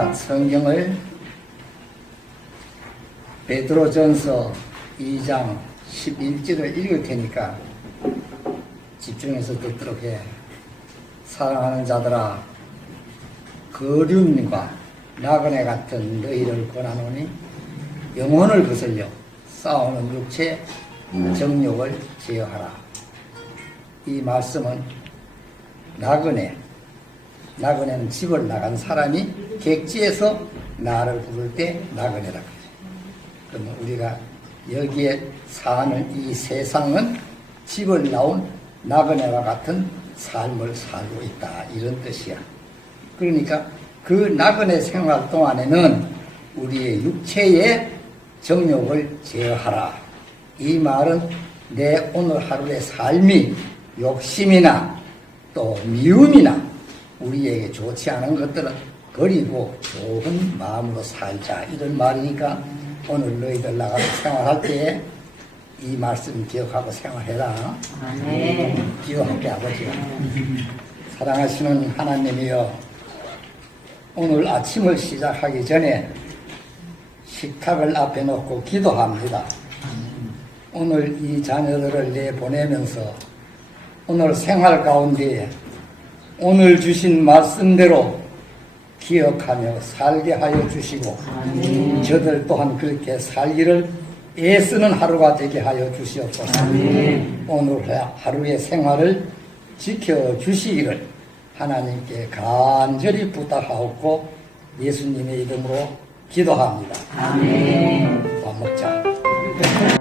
성경을 베드로전서 2장 11절을 읽을 테니까 집중해서 듣도록 해. 사랑하는 자들아, 거류님과 나그네 같은 너희를 권하노니 영혼을 거슬려 싸우는 육체 정욕을 제어하라. 이 말씀은 나그네, 나그네는 집을 나간 사람이 객지에서 나를 부를 때 나그네라. 그러면 우리가 여기에 사는 이 세상은 집을 나온 나그네와 같은 삶을 살고 있다 이런 뜻이야. 그러니까 그 나그네 생활 동안에는 우리의 육체의 정욕을 제어하라. 이 말은 내 오늘 하루의 삶이 욕심이나 또 미움이나 우리에게 좋지 않은 것들은 버리고 좋은 마음으로 살자 이런 말이니까 오늘 너희들 나가서 생활할 때 이 말씀 기억하고 생활해라. 네. 기도할게 아버지가 사랑하시는 하나님이여 오늘 아침을 시작하기 전에 식탁을 앞에 놓고 기도합니다. 오늘 이 자녀들을 내보내면서 오늘 생활 가운데 오늘 주신 말씀대로 기억하며 살게 하여 주시고 저들 또한 그렇게 살기를 애쓰는 하루가 되게 하여 주시옵소서. 오늘 하루의 생활을 지켜주시기를 하나님께 간절히 부탁하옵고 예수님의 이름으로 기도합니다. 아멘. 밥 먹자.